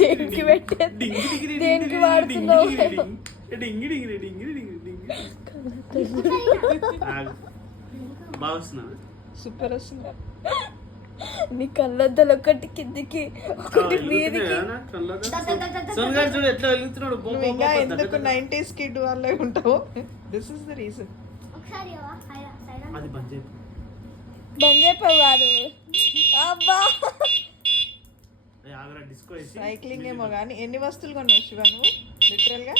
దేనికి పెట్టే దేనికి వాడుతున్నావు? సూపర్ వస్తుంది. నీ కళ్ళద్దలు ఒకటి కిందికి ఒకటి మీదికి. ఇంకా ఎందుకు 90s కిడ్ వాళ్ళే ఉంటావు? This is the reason. బంద్ చెప్పావు కాదు. అబ్బా సైక్లింగ్ ఏమో కానీ ఎన్ని వస్తువులు కొన్నావు శివ నువ్వు లిటరల్ గా?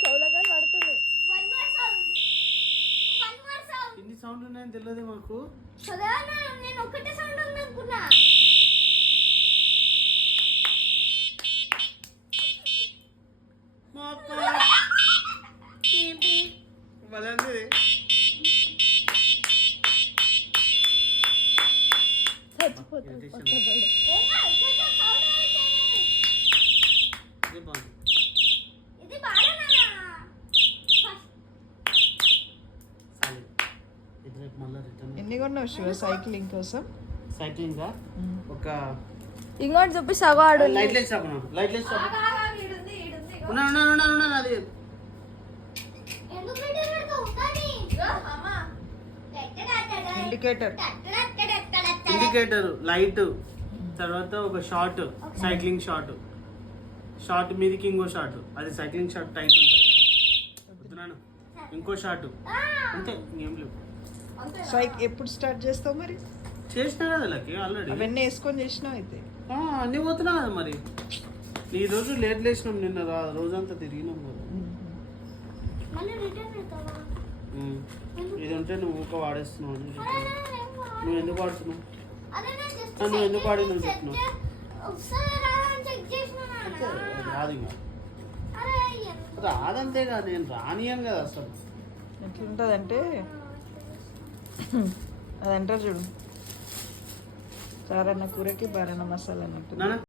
చౌలగా పడుతుంది. ఎన్ని సౌండ్ ఉన్నాయని తెలియదు మాకు. నేను ఒకటే సౌండ్ అనుకున్నా. ఎన్ని కొన్నావు శివ సైక్లింగ్ కోసం? సైక్లింగ్ ఒక ఇంకోటి చెప్పి సవాడు light light shop light light shop అది ఇండికేటర్ లైట్, తర్వాత ఒక షార్ట్ సైక్లింగ్ షార్ట్ మీదకి ఇంకో షార్ట్, అది సైక్లింగ్ షార్ట్ టైట్ ఉంటుంది కదా, ఇంకో షార్ట్ అంతే, ఏం లేవు. ఎప్పుడు స్టార్ట్ చేస్తావు మరి? చేసినా కదా లకి ఆల్రెడీ. అవన్నీ వేసుకొని చేసినావు అయితే? అన్నీ పోతున్నా కదా మరి. ఈ రోజు లేట్ లేచినాం, నిన్న రోజంతా తిరిగినాం కదా. ఇది ఉంటే నువ్వు ఊక వాడేస్తున్నావు అని. నువ్వు ఎందుకు వాడుతున్నావు? నువ్వు ఎందుకు వాడినావు చెప్తున్నావు? రాదు ఇంకా రాదంతే కదా, నేను రానియను కదా అసలు. ఎట్లుంటుందంటే అది అంటారు చూడు, చారన్న కూరకి బారన్న మసాలా అన్నట్టు.